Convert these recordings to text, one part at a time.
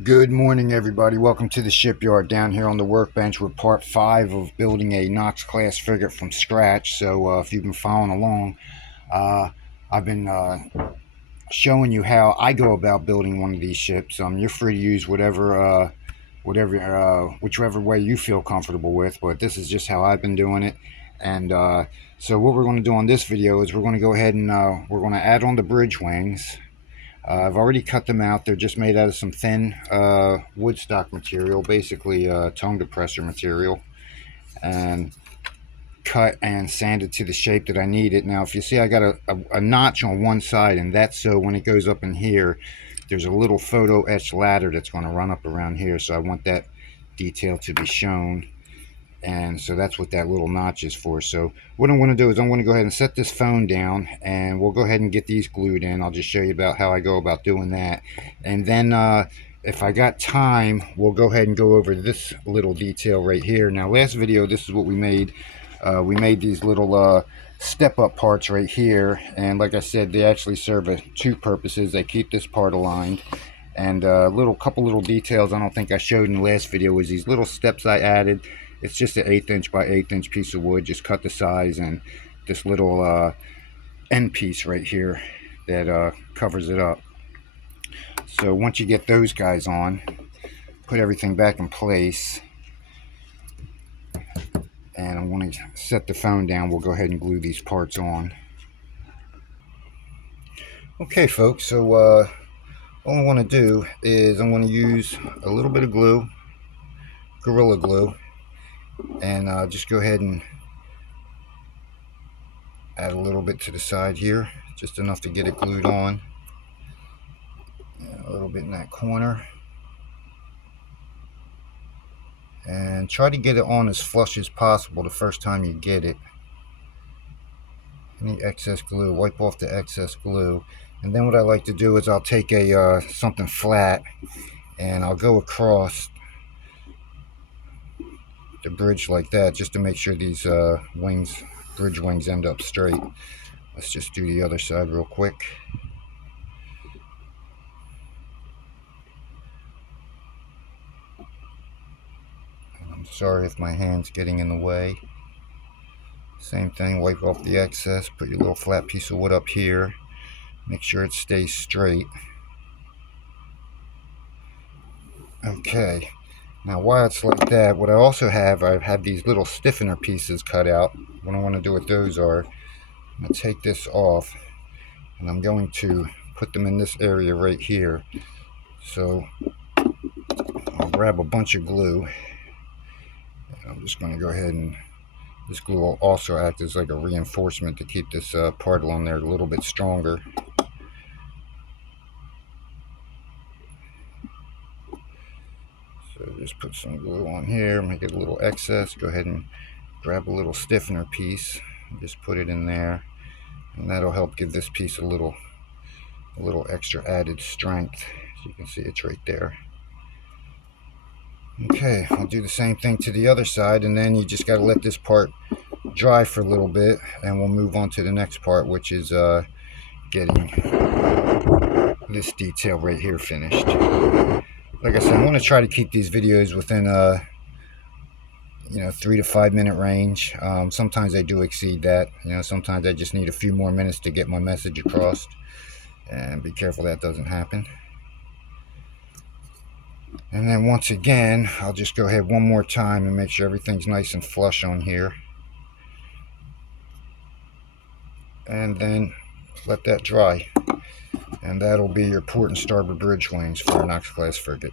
Good morning, everybody. Welcome to the shipyard down here on the workbench. We're part 5 of building a Knox class frigate from scratch. So if you've been following along, uh, I've been showing you how I go about building one of these ships. You're free to use whichever way you feel comfortable with, but this is just how I've been doing it. And so what we're going to do on this video is we're going to go ahead and we're going to add on the bridge wings. I've already cut them out. They're just made out of some thin wood stock material, basically tone depressor material, and cut and sanded to the shape that I need it. Now, if you see, I got a notch on one side, and that's so when it goes up in here, there's a little photo etched ladder that's going to run up around here, so I want that detail to be shown. And so that's what that little notch is for. So what I'm going to do is I'm going to go ahead and set this phone down, and we'll go ahead and get these glued in. I'll just show you about how I go about doing that. And then if I got time, we'll go ahead and go over this little detail right here. Now, last video, this is what we made. We made these little step-up parts right here. And like I said, they actually serve two purposes. They keep this part aligned. And couple little details I don't think I showed in the last video was these little steps I added. It's just an 1/8 inch by 1/8 inch piece of wood, just cut the size, and this little end piece right here that covers it up. So once you get those guys on, put everything back in place, and I'm going to set the phone down. We'll go ahead and glue these parts on. Okay, folks, so all I want to do is I'm going to use a little bit of glue, Gorilla Glue, and just go ahead and add a little bit to the side here, just enough to get it glued on. And a little bit in that corner, and try to get it on as flush as possible the first time you get it. Any excess glue, wipe off the excess glue. And then what I like to do is I'll take a something flat, and I'll go across the bridge like that, just to make sure these bridge wings end up straight. Let's just do the other side real quick. I'm sorry if my hand's getting in the way. Same thing, wipe off the excess, put your little flat piece of wood up here, make sure it stays straight. Okay, now while it's like that, what I also have, I've had these little stiffener pieces cut out. What I want to do with those are, I'm going to take this off, and I'm going to put them in this area right here. So I'll grab a bunch of glue, and I'm just going to go ahead, and this glue will also act as like a reinforcement to keep this part along there a little bit stronger. So just put some glue on here, make it a little excess. Go ahead and grab a little stiffener piece and just put it in there, and that'll help give this piece a little extra added strength. As you can see, it's right there. Okay, I'll do the same thing to the other side, and then you just got to let this part dry for a little bit, and we'll move on to the next part, which is getting this detail right here finished. Like I said, I want to try to keep these videos within 3 to 5 minute range. Sometimes I do exceed that. Sometimes I just need a few more minutes to get my message across, and be careful that doesn't happen. And then once again, I'll just go ahead one more time and make sure everything's nice and flush on here, and then let that dry, and that'll be your port and starboard bridge wings for a Knox class frigate.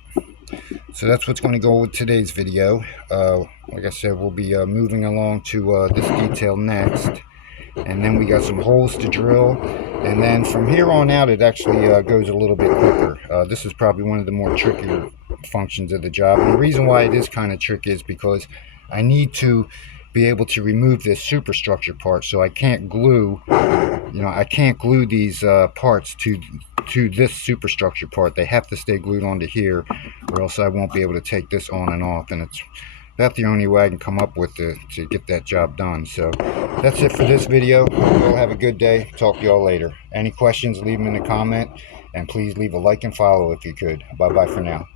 So that's what's going to go with today's video. Like I said, we'll be moving along to this detail next, and then we got some holes to drill, and then from here on out it actually goes a little bit quicker. This is probably one of the more trickier functions of the job, and the reason why it is kind of tricky is because I need to be able to remove this superstructure part, so I can't glue these parts to this superstructure part. They have to stay glued onto here, or else I won't be able to take this on and off, and it's about the only way I can come up with to get that job done. So that's it for this video. We'll have a good day. Talk to y'all later. Any questions, leave them in the comment, and please leave a like and follow if you could. Bye bye for now.